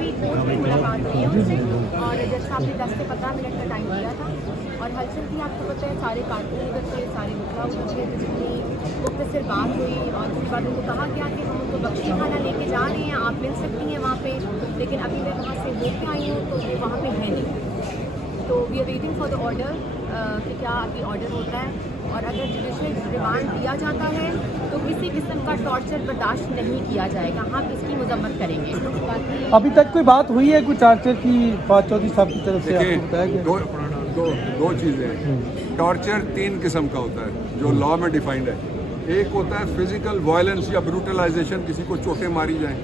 अभी कोर्ट में मुलाकात हुई है उनसे और जज साहब ने 10 से 15 मिनट का टाइम दिया था और हलचल थी, आपको पता है सारे कारकुन उधर थे, सारे मुखरा उधर थे, जितनी मुख्तसर बात हुई और उसके बाद उनको कहा गया कि हम उनको बख्शी खाना लेके जा रहे हैं, आप मिल सकती हैं वहाँ पे, लेकिन अभी मैं वहाँ से होके आई हूँ तो वो वहाँ पे है नहीं। तो we are waiting for the order कि क्या अभी ऑर्डर होता है और अगर जुडिशल रिमांड दिया जाता है तो किसी किस्म का टॉर्चर बर्दाश्त नहीं किया जाएगा, हम इसकी मजम्मत करेंगे। बाकी अभी तक कोई बात हुई है कुछ टॉर्चर की फवाद चौधरी साहब की तरफ से? आपको बताया देखिए दो चीज़ें हैं। टॉर्चर 3 किस्म का होता है जो लॉ में डिफाइंड है। एक होता है फिजिकल वायलेंस या ब्रूटलाइजेशन, किसी को चोटें मारी जाएं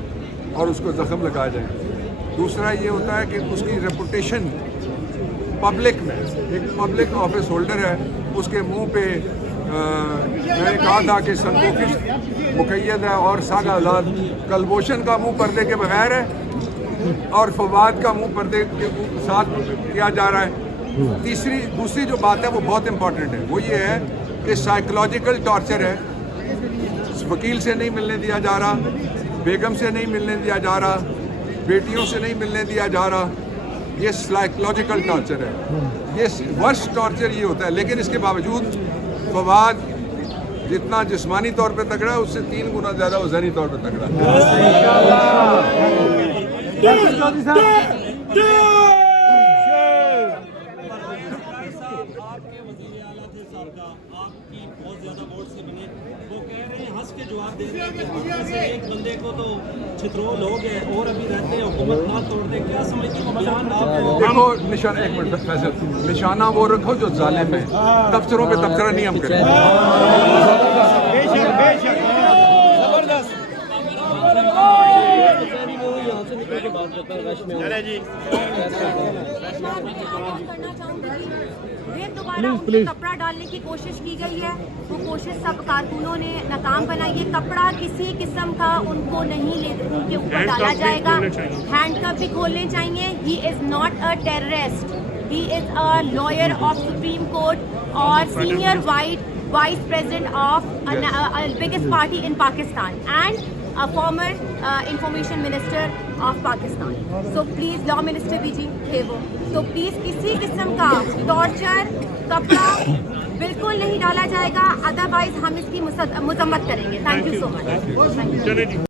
और उसको जख्म लगाया जाए। दूसरा ये होता है कि उसकी रेपुटेशन पब्लिक में, एक पब्लिक ऑफिस होल्डर है, उसके मुंह पे मैंने कहा था कि संतोष मुक़य्यद है और सादा औलाद कलभूषण का मुंह पर्दे के बगैर है और फवाद का मुंह पर्दे के साथ किया जा रहा है। दूसरी जो बात है वो बहुत इंपॉर्टेंट है, वो ये है कि साइकोलॉजिकल टॉर्चर है। वकील से नहीं मिलने दिया जा रहा, बेगम से नहीं मिलने दिया जा रहा, बेटियों से नहीं मिलने दिया जा रहा, ये साइकोलॉजिकल टॉर्चर है। ये वर्स्ट टॉर्चर ये होता है, लेकिन इसके बावजूद फवाद जितना जिस्मानी तौर पे तगड़ा है उससे 3 गुना ज़्यादा वो ज़हनी तौर पे तगड़ा आपकी बहुत ज़्यादा वोट से बने, वो कह रहे हैं, हंस के जवाब दे रहे हैं कि हम से एक बंदे को तो छितरो लोग हैं और अभी रहते हैं, हुकूमत ना तोड़ दे। क्या समझती हो बयान आप? देखो निशाना, एक मिनट फैसल, निशाना वो रखो जो जालिम है, तबसरों पे तबसरा नहीं हम करेंगे। दोबारा उनके कपड़ा डालने की कोशिश की गई है, वो कोशिश सब कारकुनों ने नाकाम बनाई है। कपड़ा किसी किस्म का उनको नहीं उनके ऊपर डाला जाएगा, हैंडकफ भी खोलने चाहिए। He is not a terrorist, he is a lawyer of supreme court और senior vice president of biggest party in Pakistan and a former information minister of Pakistan. So please, law minister भी जी थे वो, तो please किसी किस्म का torture कपड़ा बिल्कुल नहीं डाला जाएगा, अदरवाइज हम इसकी मजम्मत करेंगे। Thank you so much.